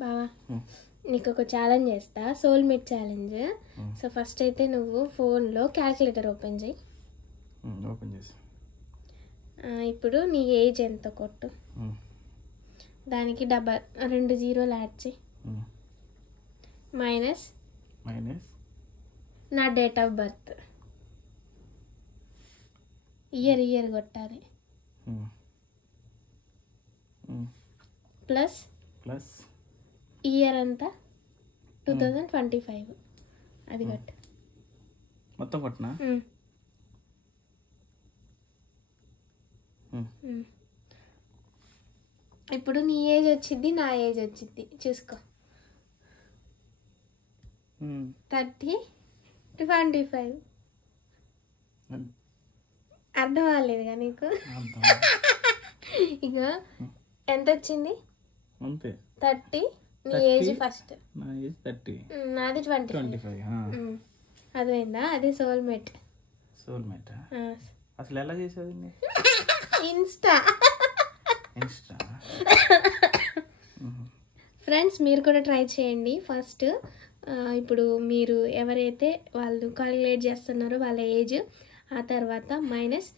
బావా నీకు ఒక ఛాలెంజ్ చేస్తా, సోల్మేట్ ఛాలెంజ్. సో ఫస్ట్ అయితే నువ్వు ఫోన్లో క్యాల్కులేటర్ ఓపెన్ చేయి. ఓపెన్ చేసి ఇప్పుడు నీ ఏజ్ ఎంత కొట్టు, దానికి 2 జీరోలు యాడ్ చేయి, మైనస్ నా డేట్ ఆఫ్ బర్త్, ఇయర్ కొట్టాలి, ప్లస్ ఇయర్ అంతా 2025 అది కొట్టు. మొత్తం కొట్టినా? ఇప్పుడు నీ ఏజ్ వచ్చింది, నా ఏజ్ వచ్చింది, చూసుకో. 30, 25 అర్థం అవ్వలేదుగా నీకు? ఇక ఎంత వచ్చింది? 30. నీ ఏజ్ ఫస్ట్. నా ఏజ్ 30, నాది 25. అదేందా? అది సోల్మేట్. అసలు ఎలా చేసేది? ఇన్స్టా. ఫ్రెండ్స్ మీరు కూడా ట్రై చేయండి. ఫస్ట్ ఇప్పుడు మీరు ఎవరైతే వాళ్ళు క్యాలిక్యులేట్ చేస్తున్నారో వాళ్ళ ఏజ్, ఆ తర్వాత మైనస్